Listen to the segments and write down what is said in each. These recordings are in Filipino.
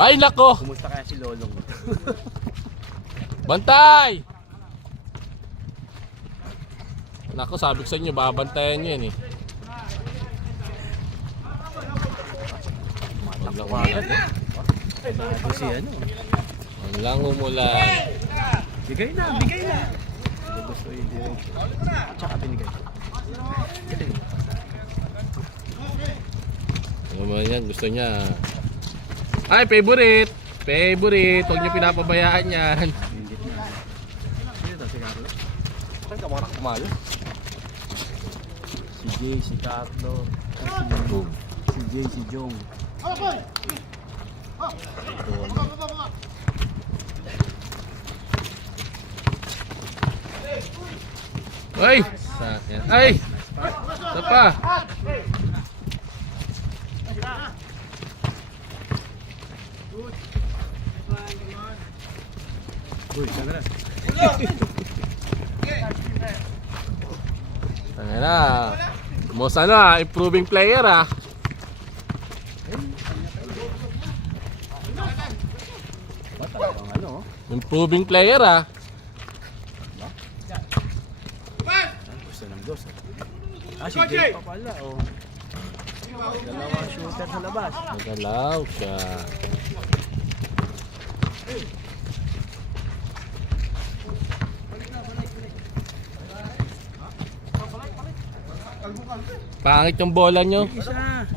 Ay, nako! Kumusta kaya si Lolong? Bantay! Nako, sabi ko sa inyo, babantayan nyo yan eh. Matakwagan eh. Ito si ano. Ang lang umulan. Bigay na, bigay na. Ito gusto yung direction. Tsaka binigay. Ano naman yan, gusto niya. Ay, favorite! Favorite! Huwag niyo pinapabayaan yan. Hindi na. Sino to, si Carlo? Saan ka mga kumalo? Si Jay, si Carlo. Si Jay, si Jong. Ay! Saan? Ay! Isa pa! Uy, saan na? Tanga na. Kumusta na? Improving player ah. Ba't talagang ano? Improving player ah. Gusto ng dos. Si Jay pa pala. Oh. Dalawang shooter sa labas. Nagalaw siya. Pangit yung bola nyo. Isa.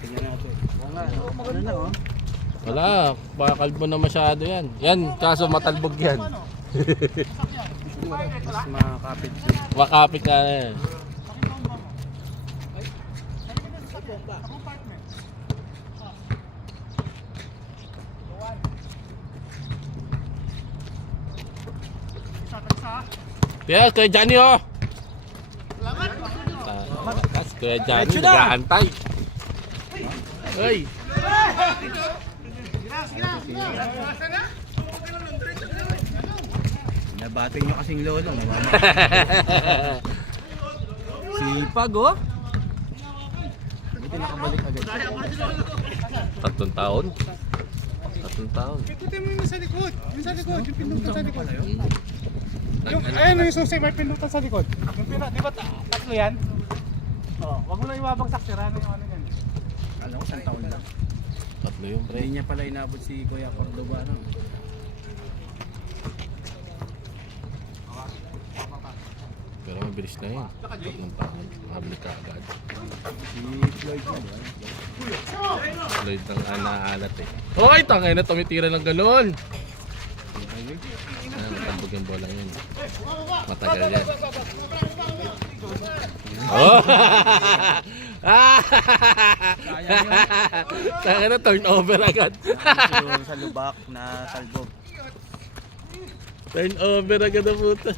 Tingnan natin. Ano na oh? Wala, pakalbo na masyado yan. Yan, kaso matalbog yan. Mas makakapit siya. Makapit na yan. Yes, Kuya Johnny oh! Salamat! Kuya Johnny, nag-aantay. Uy! Nabati nyo kasing Lolong. Sipag oh! Buti nakabalik agad. 3 taon? 3 taon. Ikutin mo yung sa likod. Yung sa likod, yung pindutan sa likod. Nag-ano Ayun yung susi, may pindutan sa likod. Yung di ba tatlo yan? Oo, wag mo lang ibabagsak, sira na yung ano yan. Alam ko, 1 taon lang. 3 yung pre. Hindi niya pala inabot si Kuya Cordoba. No? Pero mabilis na yun. 3 taon. Public ka agad. Si Floyd na ba? Lloyd ng anaalat eh. Hoy! Tangay na tumitira ng galon! Matambog yung bola yun. Matagal yan. Oh! Tangay na turnover agad. Sa lubak na salbog. Turnover agad na puta.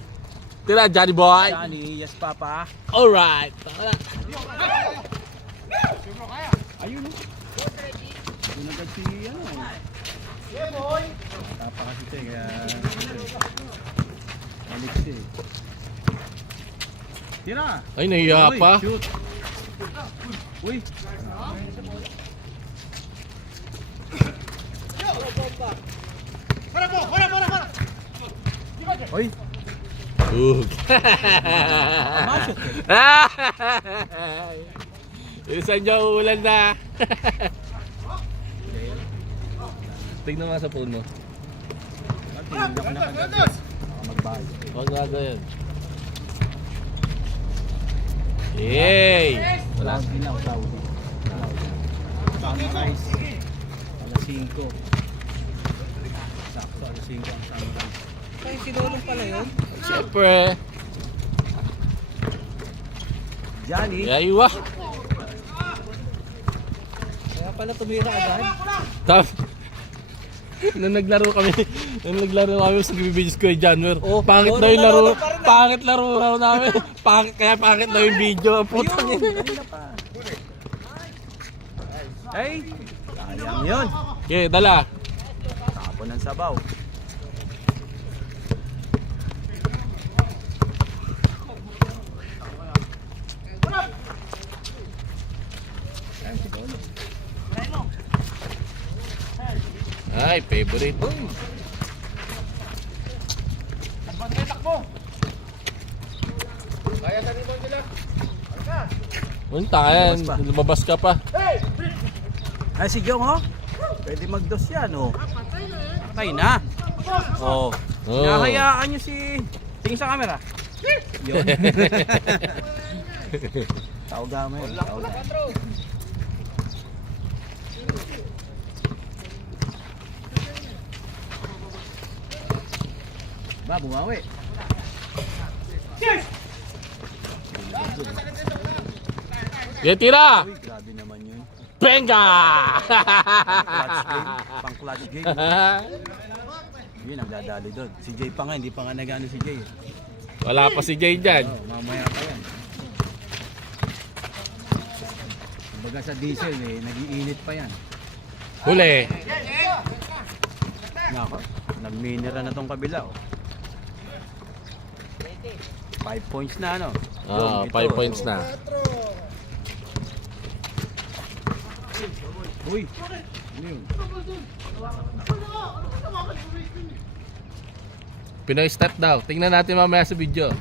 Tira, Johnny boy! Johnny, yes papa. Alright! Tara. Ayun oh. Yun agad si ano. Tapa kasi ito eh. Kaya... Alex eh. Tira! Ay, nahiya Uy, pa. shoot! Uy! Uy! Ug. Masok Isang niya ulan na. Tignan nga sa phone mo. Tingnan ko na kagad. Magbahay. Huwag nga yun. Yay! Wala. Saudi na, Saudi. Sunrise. Alas 5. Sakto, alas 5 ang sunrise. Ay, sinulong pala yun? Siyempre. Johnny! Yaywa. Kaya pala tumira agad. Tap. Nung naglaro kami sa videos ko January. Pangit na yung laro. Pangit laro raw namin. Kaya pangit na yung video. Ang putang ina. Hey! Sayang yun! Okay, dala. Tapon ng sabaw. Ayan, si Bolo. Ay, favorite. Bantay takbo. Kaya na rin sila. Punta yan, lumabas ka pa. Ay, si Jong, oh. Pwede mag-dos yan, oh. Patay na. Oh. Nakahayaan nyo si... Tingin sa camera. Yun. Tao gamay. Tao gamay. Ba, bumawi. Yan, tira! Uy, grabe naman yun. Benga! Clutch game. Pang clutch game. Yun, nagdadali doon. Si Jay pa nga, hindi pa nga nagano si Jay. Wala pa si Jay dyan. Oh, mamaya pa yan. Kumbaga sa diesel eh, nag-iinit pa yan. Huli. Nako, nag-minera na tong kabila, oh. 5 points na, ano? Oo, 5 points na. Uy, ano yun? Pinoy step daw. Tingnan natin mamaya sa video.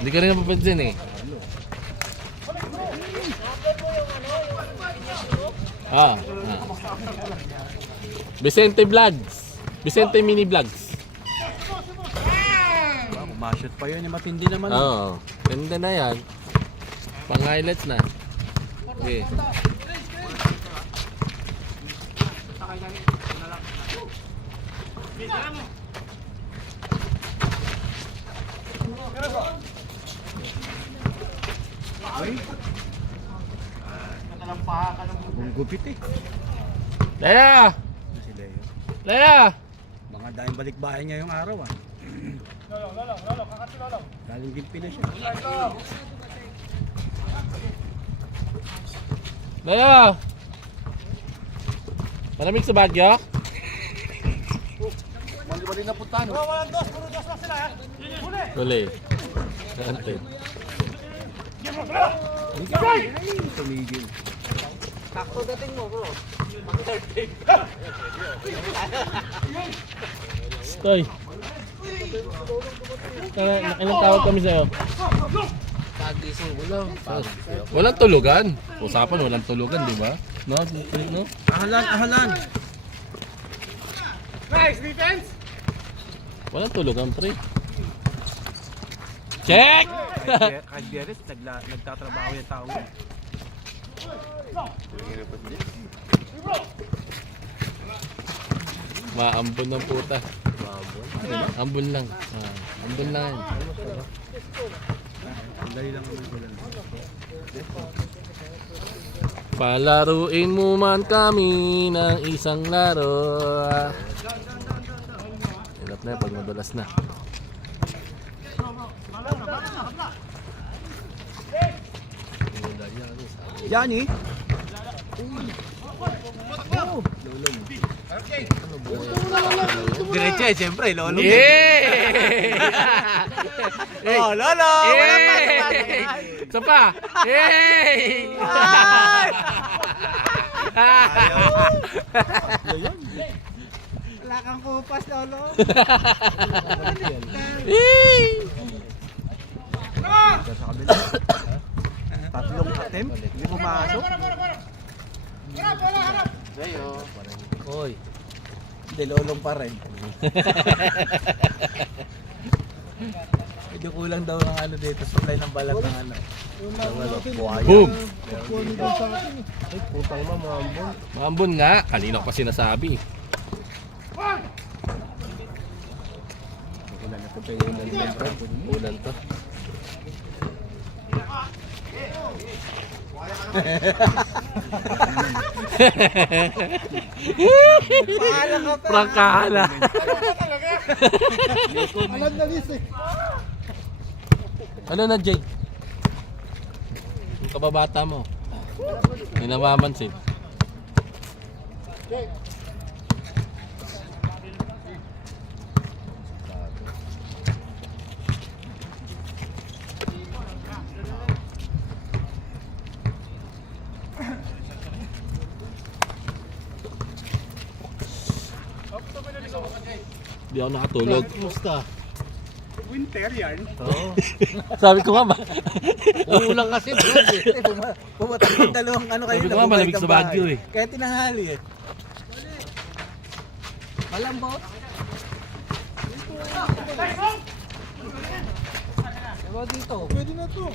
Hindi ko rin napapansin eh. Ah. Vicente Vlogs. Vicente Mini Vlogs. Wow, kumashot pa yun, eh, matindi naman. Oo. Ganda na yan. Pang highlights na. Okay. Ang gupit eh. Lea! Ano si Leo? Lea! Mga dahil balikbayan niya yung araw, ah. Lolo, kakati lolo. Galing gimpi na siya. Lea! Malamig sa Baguio? Mali na puntahan. Walang dos, puro dos lang sila. Huli. Huli. Ante. Tumigil. Takto dating mo, bro. Stoy. Ilang tawag kami sa'yo? Pagising ulo. Walang tulugan. Usapan, walang tulugan, di ba? No? No? Ahalan, ahalan. Nice defense. Walang tulugan, pre. Check! Kahit Dieres, nagtatrabaho yung tao. Maambon ng puta. Ambon lang. Ambon lang yan. Dali lang naman sila. Palaruin mo man kami ng isang laro. Hirap na yan pag madulas na. Johnny? Diretso eh, siyempre, lolo. Yay! Oh, lolo! Wala pa sa Isa pa! Yay! Wala kang kupas, lolo. Yay! Sa kabila. Tatlong attempt, hindi pumasok. Oy. Hindi, lolong pa rin. Medyo kulang daw ng ano dito, supply ng balat ng ano. Buhaya. Boom! Ay, putang mo, mga ambon. Maambon nga. Kanina ko pa sinasabi. Ulan na ito pa yung Ulan to. Prangkala. Alam na lis eh. Ano na, Jake? Yung kababata mo. Hindi namamansin. Hindi ako nakatulog. Kumusta? Winter yan. Sabi ko nga ba? Uulang kasi bro. Pumatak yung dalawang ano kayo Sabi ko na nga, bumalik malamig ng sa Baguio bahay. eh. Kaya tinahali eh. Malambot. Diba dito? Pwede na to.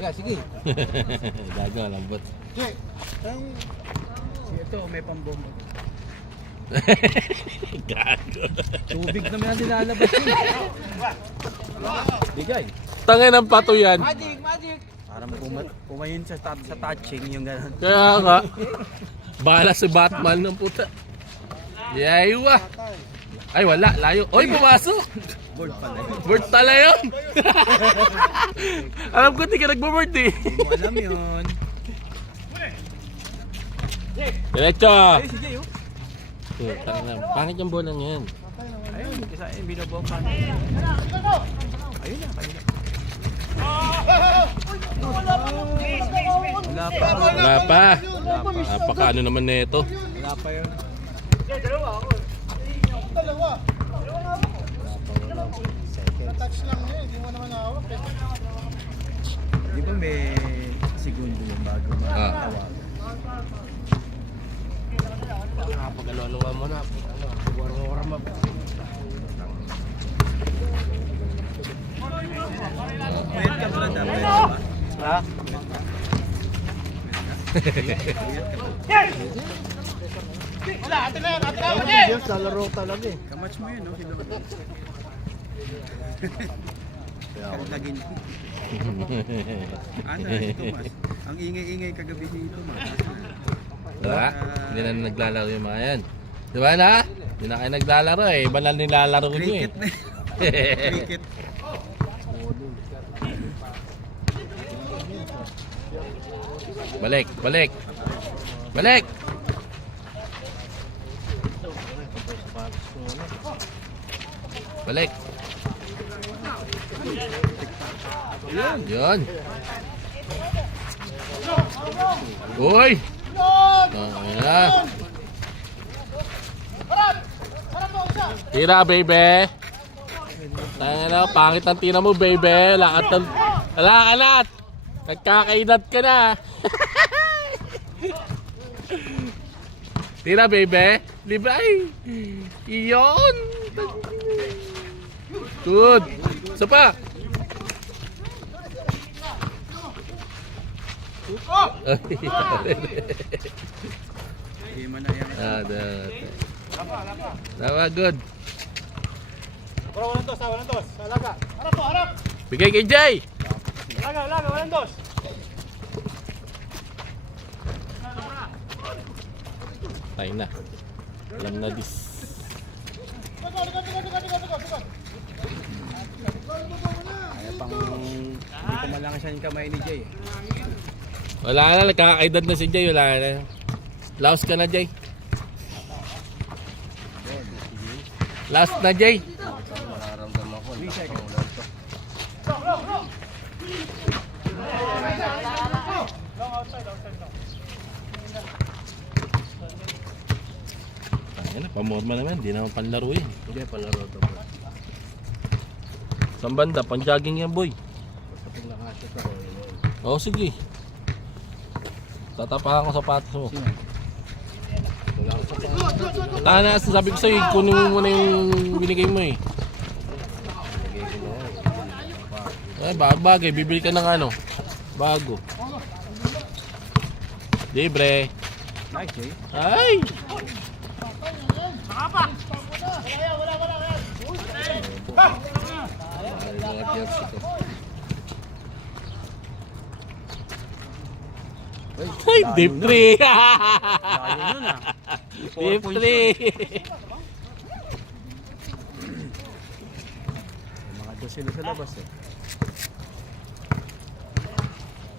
Yeah, sige. Gago, lambot. Jay, ang... Ito, may pambomba. Gago. Tubig naman ang nilalabas yun. Bigay. Tangin ng pato yan. Magic, magic! Parang pumayin sa touching yung gano'n. Kaya nga. Bala si Batman ng puta. Yaywa. Ay wala, layo. Oy, pumasok. Board pala yun. Bird tala yun. Alam ko, hindi ka nagbo-bird eh. Hindi mo alam yun. Diretso. Ay, si Jay oh. Tangin na. Pangit yung bola niyan. Ayun, isa yung binobomba. Ayun na, kayo na. Wala pa. Wala pa. Napaka ano naman na ito. Wala pa yun. Dalawa. Na-touch lang niya, hindi mo naman hawak eh. Di ba may segundo yung bago matawag? Pag-ano-ano mo na. Warang-warang mo. Pwede ka pala dapat ba? Ha? Wala, atin na yan, atin na yan! Diyos, sa laro talaga eh. Kamatch mo yun, no? Kartagin. Ano, si Tomas? Ang ingay-ingay kagabi ni Tomas. Diba? Hindi na naglalaro yung mga yan. Diba na? Hindi na kayo naglalaro eh. Iba na nilalaro nyo eh. Cricket na Cricket. Balik, balik. Balik! Balik. Yun. Uy! Ayan. Tira, baby. Tanga na, pangit ang tira mo, baby. Wala ka na. Nagkakainat ka na. Tira, baby. Libre. Ay. Iyon. Good. Isa pa. Hindi mo na yan. Tama, good. Bro, walang tos, walang tos. Alaga. Harap po, harap! Bigay kay Jay. Alaga, walang tos. Ay na. Alam na dis. Kaya pang hindi ko malang siya yung kamay ni Jay. Wala na, nagkakaedad na si Jay. Wala na. Laos ka na, Jay. Last na, Jay. Mararamdaman ko. 3 seconds. Ayan na, pamorma naman. Hindi naman panlaro yun. Hindi, palaro to. Saan banda? Pan-jogging yan, boy. Kapag nakasya ko. Oo, sige. Tatapakan ko sapatos mo. Tana, sabi ko sa'yo, kunin mo muna yung binigay mo eh. Ay, bagay. Bibili ka ng ano. Bago. Libre. Nice, Jay. Ay! Ay, deep 3! Layo nun ah. Deep 3! Mga dos sila sa labas eh.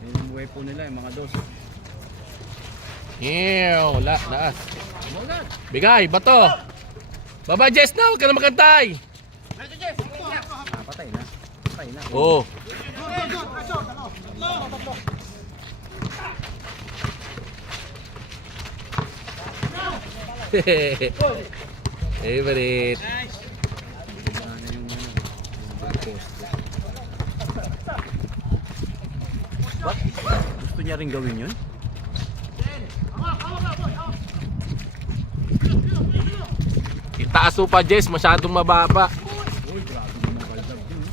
Yun yung buhay po nila, yung mga dos. Ew, laas. Bigay, bato. Baba, Jess na, huwag ka na magantay. Ah, patay na. Patay na. Oo. Favorite. Sana yung poste. What? Gusto niya rin gawin yun? Itaas mo pa, Jess. Masyadong mababa. Uy, grabe naman baldag yun.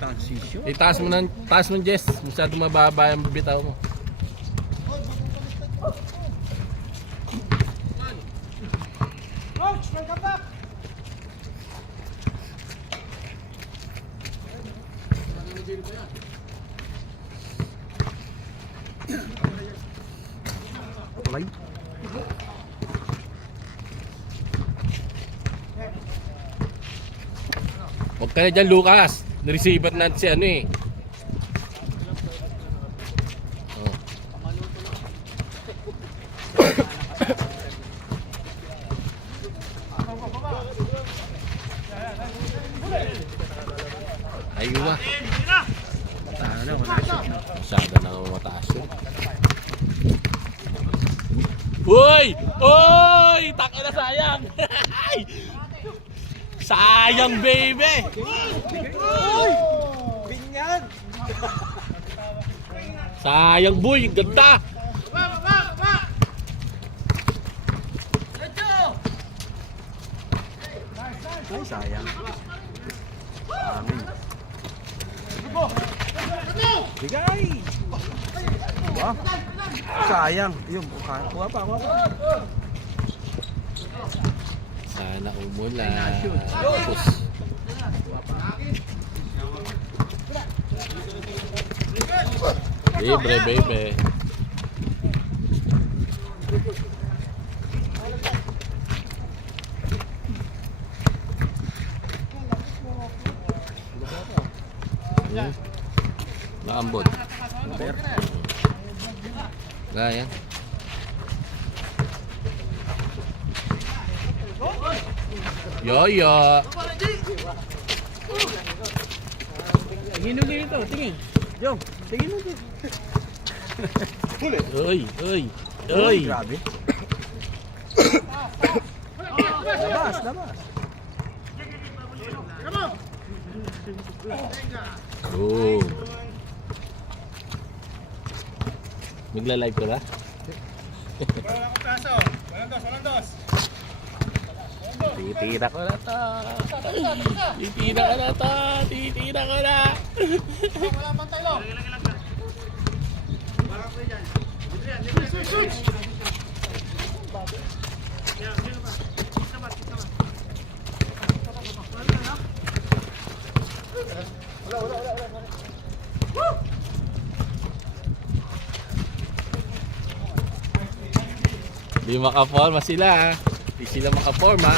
Transition. Taas mo, Jess. Masyadong mababa yung bitaw mo. Coach, welcome back! Kulay. Huwag ka na dyan, Lucas. Nireceiver natin si ano eh. Oh. Ayun na. Sana wala siya. Masyado na mataas yun. Uy! Uy! Taka na sayang! Sayang, baby! Binyan! Sayang, boy! Ganda! Ay, sayang. Amin. Bigay! Diba? Sayang. Yun, kuha pa. Sana umulan. Tapos, libre, baby. Naambot. Gaya. Yoyo. Tingin mo dito, tingin. Jong, tingin mo dito. Uy. Grabe. Labas. Oh. Magla-live ka ba? Walang dos. Titira ko na to. Titira ko na. Wala man tayo. Di makaporma sila. Di sila makaporma.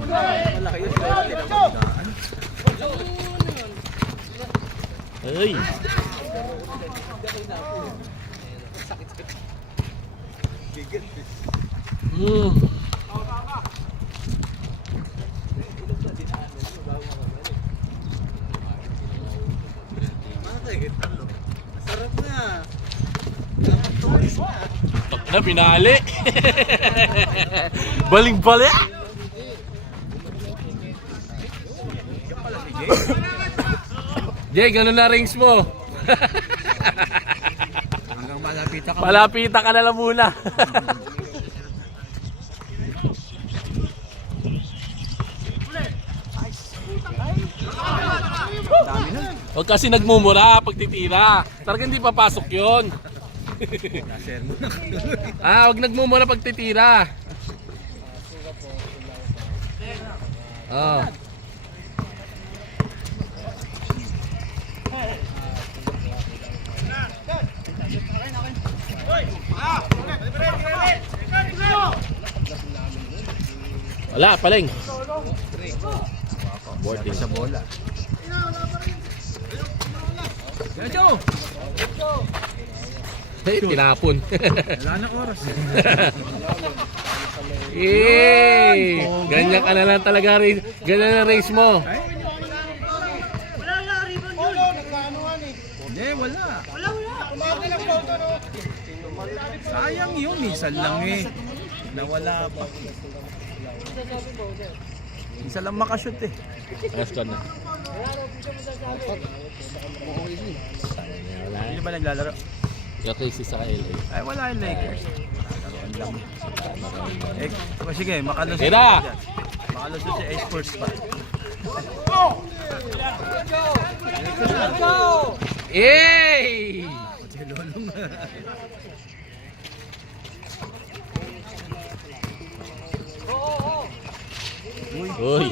Malaki yun sila yung tinagandaan. Ay. Sarap na. Tak na, pinali. Baling-bali. Jay, ganun na rings mo. Hanggang malapitan ka. Malapitan ka na lang muna. Dami na. Huwag kasi nagmumura pag titira. Talagang hindi papasok yun. Share mo na. Huwag nagmumura pag titira. Oh. Wala, paling. Boarding sa bola. Hey, tinapon. Wala na oras. Yay! Ganyan ka na lang talaga rin. Ganyan ang race mo. Hindi, wala. Sayang yun, minsan lang eh. Nawala pa. Minsan lang makashoot eh. Ayos ko na. Wala. Hindi ba naglalaro? Yung Casey sa LA. Ay, wala yung Lakers. Laruan lang. Eh, sige, makalusot Tira! dyan. Makalusot si Esports pa. Yay! Uy.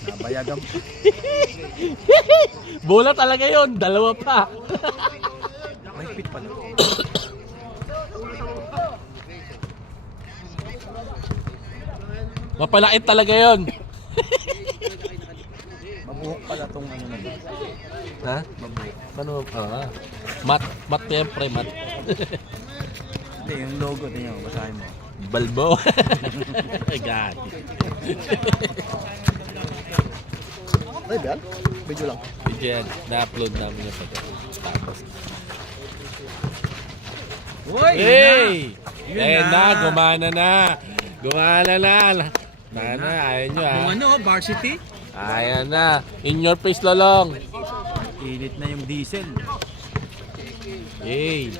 Nabayagan pa. Bola talaga yon, dalawa pa. May pit pala. Mapalait talaga yon. Mabuhok pala tong ano na yun. Ha? Mabuhok. Paano? Mat siyempre, mat. Hindi, yung logo, tingnan mo, basahin mo. Balbo. God. Ay, ba? Video lang. Diyan, na-upload namin yung pag tapos. Uy! Hey! Yun Eh na. na, gumana na. Gumana na. Mana, ayaw nyo Yung ah. ano, varsity? Ayan na. In your face, lolong. Init na yung diesel. Hey.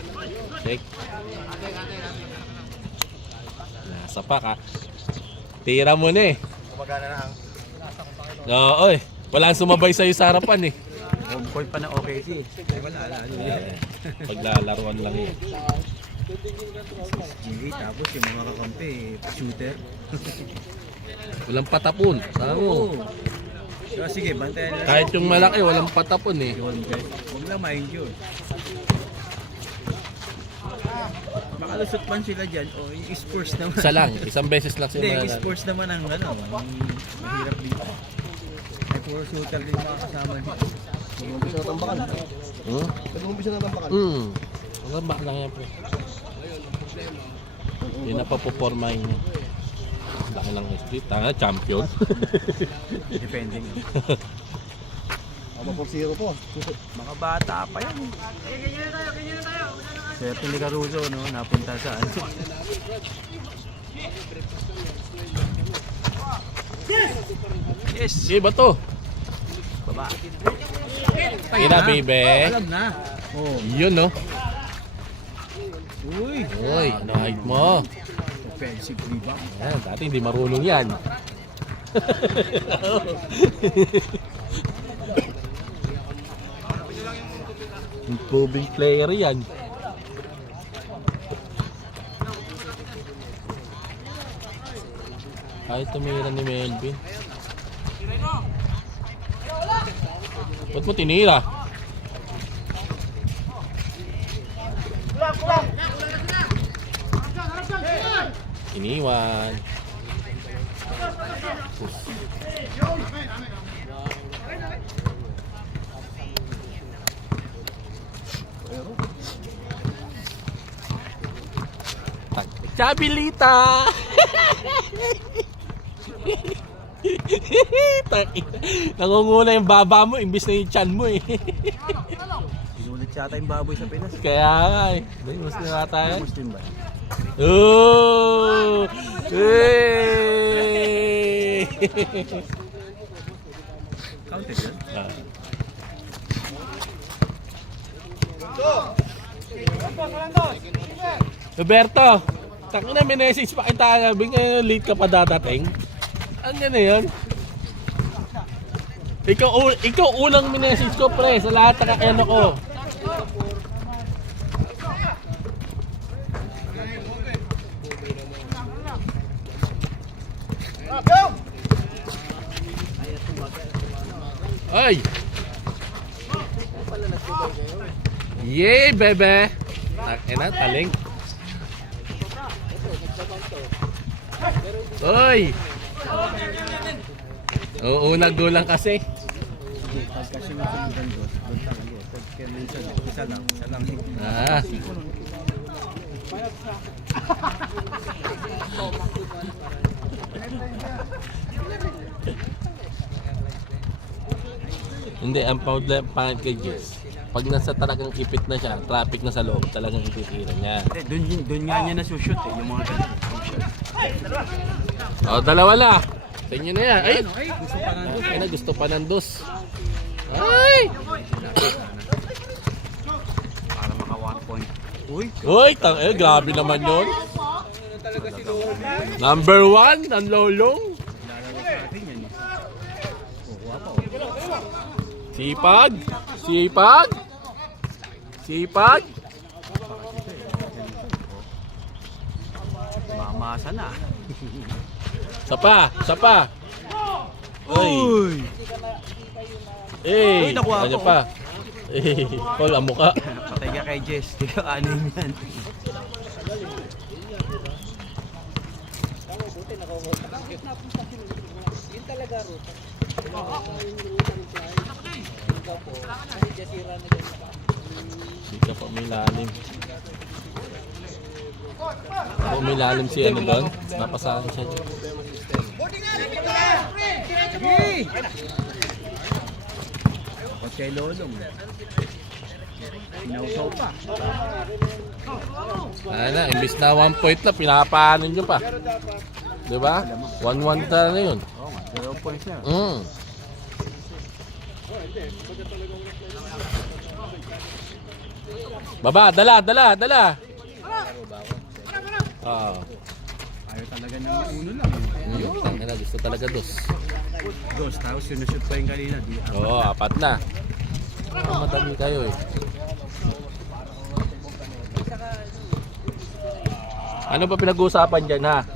Check. Nasa pa ka. Tira mo na eh. Kumagana na ang... Oo, oy. Walang sumabay sa'yo sa harapan eh. Home court pa na OKC. Wala. Paglalaruan lang yun. Tapos yung mga kakampi, shooter. Walang patapon. Tamo. So, sige, bantayan na. Kahit yung malaki, walang patapon eh. Yun, guys. Huwag lang ma-injure. Makalusot man sila dyan. O, yung sports naman. Isa lang. Isang beses lang Hindi, sila yung sports naman ang ano, ang mahirap dito. May puro shooter din mga kasama dito. Nag-umpisa na tambakan. Hmm? Nag-umpisa na tambakan. Ang bak lang yan, pre. Hindi na papupormahin niya. Laki lang street. Tanga, champion. Depending. Aba 4-0 po. Mga bata pa yan. Swerte ni Caruso, no? Napunta sa ano. Yes! Sige ba to? Baba. Tira, baby. Alam na. Oh. Yun, no? Uy! Uy, ano height mo? Offensive rebound. Yan, dati hindi marunong yan. Improving player yan. Kahit tumira ni Melvin. Ba't mo tinira? Iniwan. Chabilita! Nangunguna yung baba mo, imbis na yung chan mo eh. Sinulit yata yung baboy sa Pinas. Kaya nga eh. Mas na tayo. Muslim ba? Oh! Hey! Counted yun? Roberto, takin na may message pa kita, sabi nga late ka pa dadating. Ano na yun? Ikaw unang minessage ko pre sa lahat ng kakeno ko. Ay! Yay, bebe! Takin na, taling. Oy! Oo, nagulang kasi. Kasi nasunugan doon talaga. Kaya minsan, isa lang. Ah. Hindi, ang pangit kay Jess. Pag nasa talagang ipit na siya, traffic na sa loob, talagang ititira niya. Doon nga niya nasushoot eh, yung mga ganun. O, dalawa na. Sa inyo na yan. Ay! Gusto pa na Ay na, gusto pa ng dos. Ay! para maka 1 point. Uy, Uy, grabe naman yun. Number 1, ang lolong. lalagay natin yan. Sipag. Sipag. Sipag. Mamasa na. Sapa, sapa. Uy. Uy, nakuha ano ko. pa? Paul, ang mukha. Patay ka kay Jess, di ka anin yan. Hindi ka pa umilalim. Ako umilalim si ano doon. Napasahan siya. Huwag kay Lolong. Inausaw pa. Na, imbis na 1 point na, pinapaanin nyo pa. Diba? 1-1 na yun. Oo nga, 0 points na. Baba, dala. Oo. Ayaw talaga ng uno lang. Tangina, gusto talaga dos. Dos, tapos sinushoot pa yung kanina. Oo, 4 na. Madami kayo eh. Ano ba pinag-uusapan dyan ha?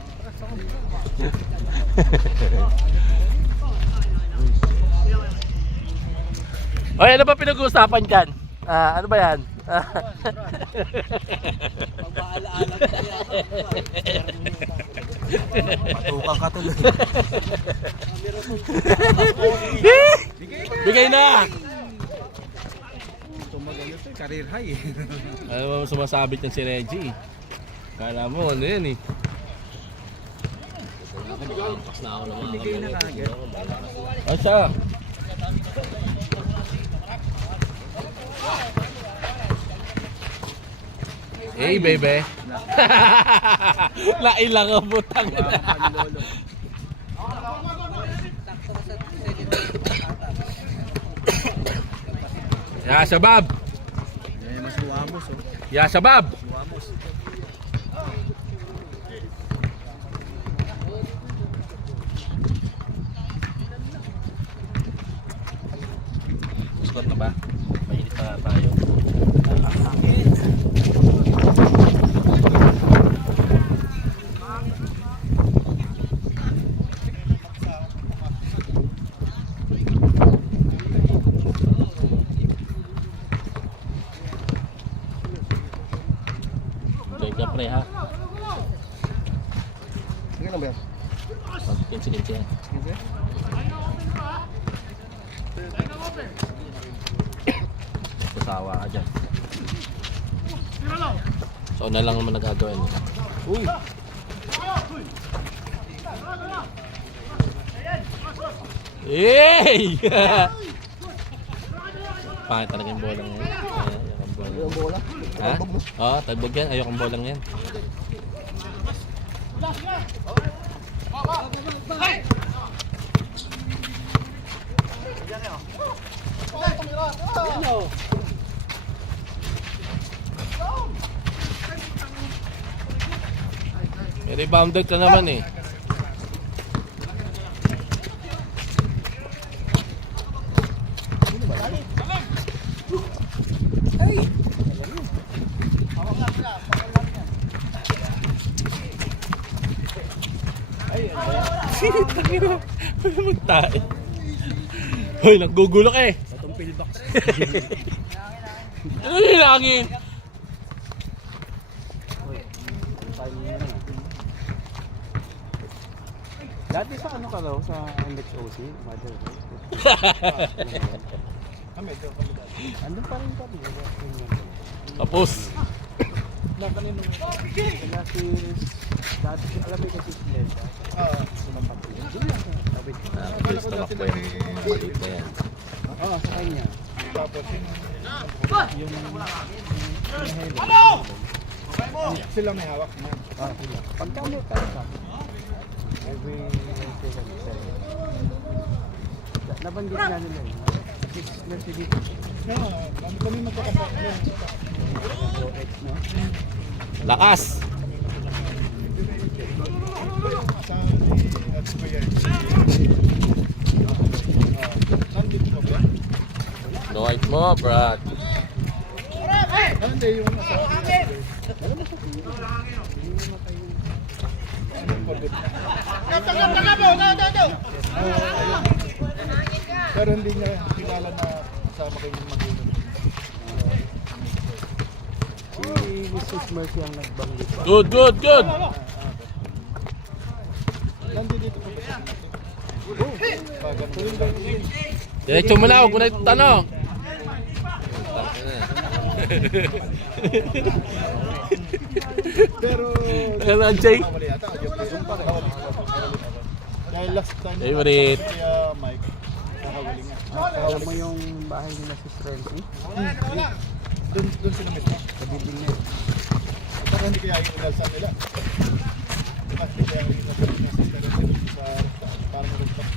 Oy, ano ba pinag-uusapan dyan? Ano ba yan? Patukan ka tuloy. Bigay na! Ito magano to, career high eh. Ano ba sumasabit ng si Reggie? Kala mo ano yan eh. Bigay na kagad. Ano siya? Hey baby. Lailang ang butang. Ya shabab. Mas luamos oh. Ya shabab. Luamos. Gusto na ba? Mainit pa tayo. Enjoy ka pre ha. Sige lang ba yan? Kinsi yan. Sasawa ka dyan. So na lang naman nagagawa nila. Uy! Yay! Pangit talaga yung bolang yan. Yung bola? Ha? Oo, tagbog yan. Ayokong bolang yan. May rebounded ka naman eh. Magtae. Hoy, naggugulok eh. Itong pillbox. Ano yung langin? Dati sa ano ka daw, sa Index OC, mother ko. Andun pa rin kami. Tapos. Kaya si... Dati, alam mo kasi si Leda. Oo. Sumampak yun. Doon lang siya. Sabi ko. Bilis na makbo yan. Maliit na yan. Oo, sa kanya. Tapos sila may hawak niya. Pagka mo ka every nabanggit nga nila yun. Let's see dito. Kami magkakasama. No? Lakas! Sa at ko yan. Nandito mo ba? Dwight mo, Brad. Hindi yung pero hindi niya kilala na kasama kayo yung magulang. Si Mrs. Murphy ang nagbanggit. Good, good, good! Nandito po ba sa Diretso mo na, huwag mo na tanong. pero Ano, Jay? mali yata. Dahil last time Favorite. kaya Mike nakahuli nga. Alam mo yung bahay nila si Strenzy? Doon sila mismo. Sa building niya. At saka hindi kaya yung inalsan nila. At hindi kaya yung inalsan nila sa parang rooftop.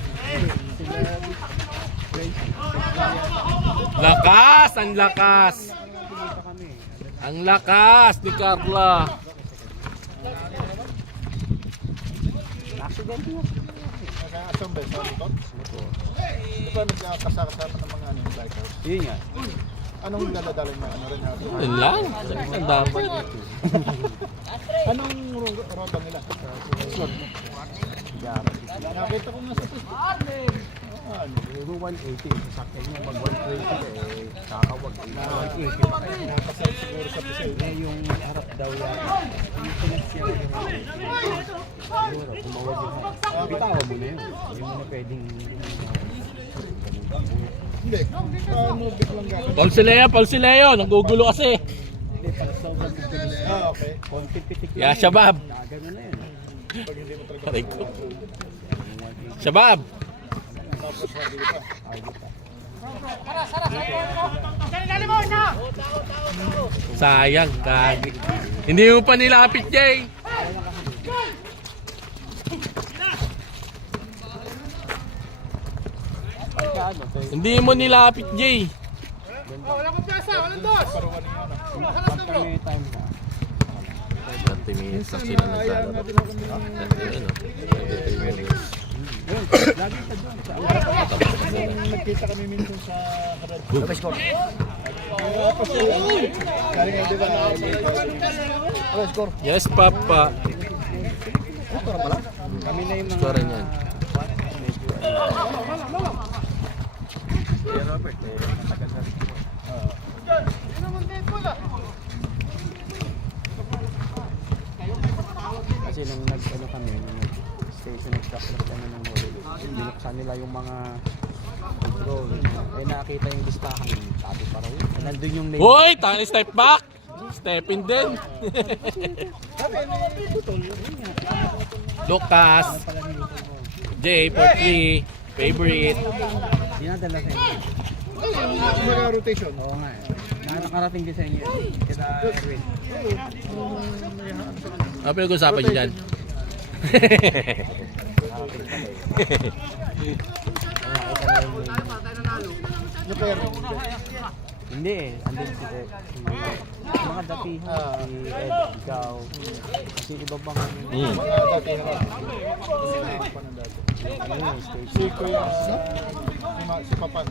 Lakas! Ang lakas! Pinita kami. Ang lakas ni Carla! Accident yun. Naka-assemble sa likod. Di ba nagkakasama ng mga ano yung bikers? Yun nga. Anong daladala na ano rin natin? Yun lang. Ang dapat. Anong roda nila? Nakita ko nga sa Facebook. Ano? Yung 180, sasakyan niya pag 120 kakawag. 180 pa kayo. Nakasal siguro sa pisay. Yung harap daw yan. Yung pinasya siguro, tumawag yun. Bitawan mo na yun. Hindi mo na pwedeng Hindi. Paano biglang gagawin? Paul Sileo, nanggugulo kasi. hindi, pagsobrang bibilis. Okay. Konti pitik Ya, Shabab. Gano'n na yun. Pag hindi mo talaga. Aray ko. Shabab. Tapos hindi pa. Sayang, kagi. Hindi mo pa nilapit, Jay. Pagka ano, Hindi mo nilapit, Jay. pagka may time na. 30 minutes na sila naglalaro. Yun, lagi ka doon. Nagkita kami minsan sa harap. Tapos galing nga diba? Score. Yes, Papa. Kami na yung mga Score niyan. Robert, matagal na rin. Kasi nung nag-ano kami, nung nag-station nag-stop kami ng Hollywood, binuksan nila yung mga drone. Eh nakita yung listahan, sabi pa raw yun. Nandun yung name. Hoy, tani step back. Step in din. Lucas. Jay, 43. Favorite. Dinadala sa inyo. Mga rotation. Oo nga eh. Nakarating din sa inyo. Kita Erwin. Ano pinag-usapan nyo dyan? Ano kaya? Hindi eh. Andun si Ed. Si mga datihan. Si Ed, ikaw. Kasi iba bang Mga dati na lang. ano yung station. Si Kuya, si Papan.